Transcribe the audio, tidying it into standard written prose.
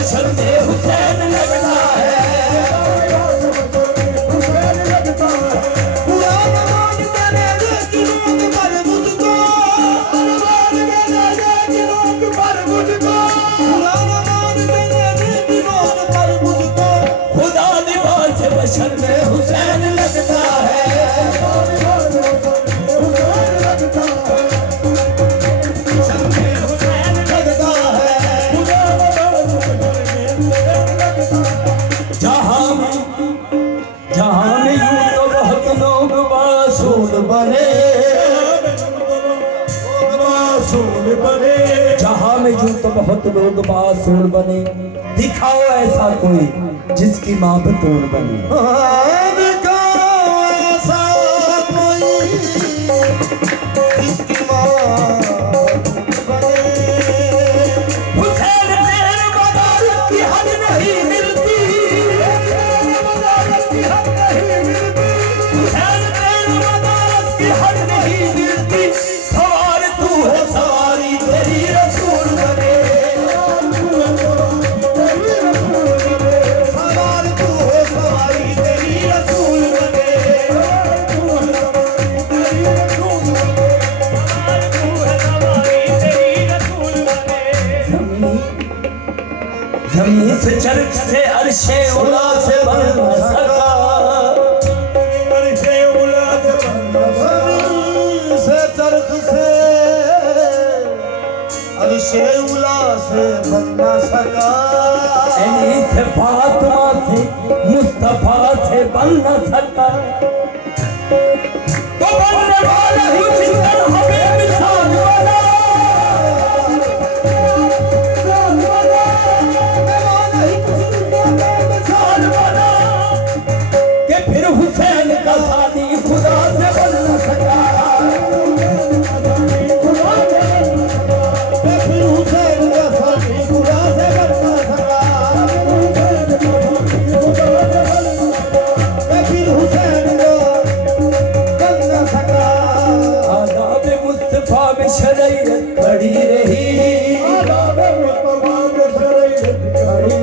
बशर में हुसैन लगता है। खुदा लिबास बशर में हुसैन लगता है। जहाँ में यूं तो बहुत लोग मासूम बने, जहाँ में यूं तो बहुत लोग मासूम बने, दिखाओ ऐसा कोई जिसकी माँ बतूर बने। दिखाओ ऐसा कोई जिसकी माँ बने। हुसैन तेरे मदारत की हद नहीं मिलती, हुसैन तेरे मदारत की हद नहीं मिलती। सवार तू है सवारी तेरी रसूल बने। सवार तू है सवारी तेरी रसूल बने। ज़मीन से चरख से अर्शे उला से बन न सका, अर्शे उला से बन न सका। ज़मीन से चरख से अर्शे उला से बन न सका। अली से फातिमा से मुस्तफा से बन न सका। तो बनने वाला ही जिंदन हमें मिसाल बना, फिर हुसैन का साथी खुदा से बन न सका। फिर हुसैन का साथी खुदा से बन न सका। फिर हुसैन का बन न सका। आदाब मुस्तफा में शरीयत खड़ी रही, आदाब मुस्तफा में शरीयत खड़ी